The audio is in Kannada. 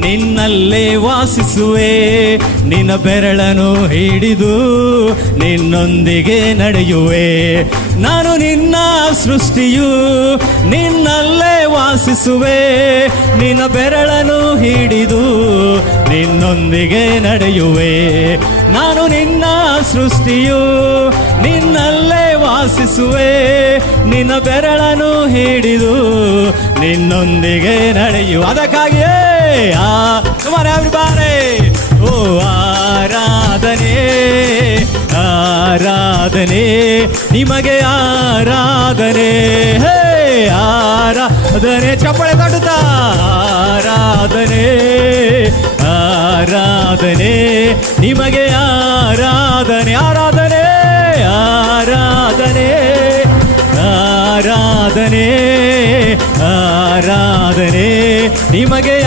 ನಿನ್ನಲ್ಲೇ ವಾಸಿಸುವೆ. ನಿನ್ನ ಬೆರಳನ್ನು ಹಿಡಿದು ನಿನ್ನೊಂದಿಗೆ ನಡೆಯುವೆ. ನಾನು ನಿನ್ನ ಸೃಷ್ಟಿಯು, ನಿನ್ನಲ್ಲೇ ವಾಸಿಸುವೆ. ನಿನ್ನ ಬೆರಳನ್ನು ಹಿಡಿದು ನಿನ್ನೊಂದಿಗೆ ನಡೆಯುವೆ. ನಾನು ನಿನ್ನ ಸೃಷ್ಟಿಯು, ನಿನ್ನಲ್ಲೇ ವಾಸಿಸುವೆ. ನಿನ್ನ ಬೆರಳನ್ನು ಹಿಡಿದು ನಿನ್ನೊಂದಿಗೆ ನಡೆಯುವ. ಅದಕ್ಕಾಗಿಯೇ everybody, ಓ ಆರಾಧನೆ ಆರಾಧನೆ ನಿಮಗೆ ಆರಾಧನೆ. ಹೇ ಆರಾಧನೆ, ಚಪ್ಪಳೆ ತಟ್ಟುತ್ತಾ ಆರಾಧನೆ ಆರಾಧನೆ ನಿಮಗೆ ಆರಾಧನೆ. ಆರಾಧನೆ ಆರಾಧನೆ ಆರಾಧನೆ ಆರಾಧನೆ ನಿಮಗೆ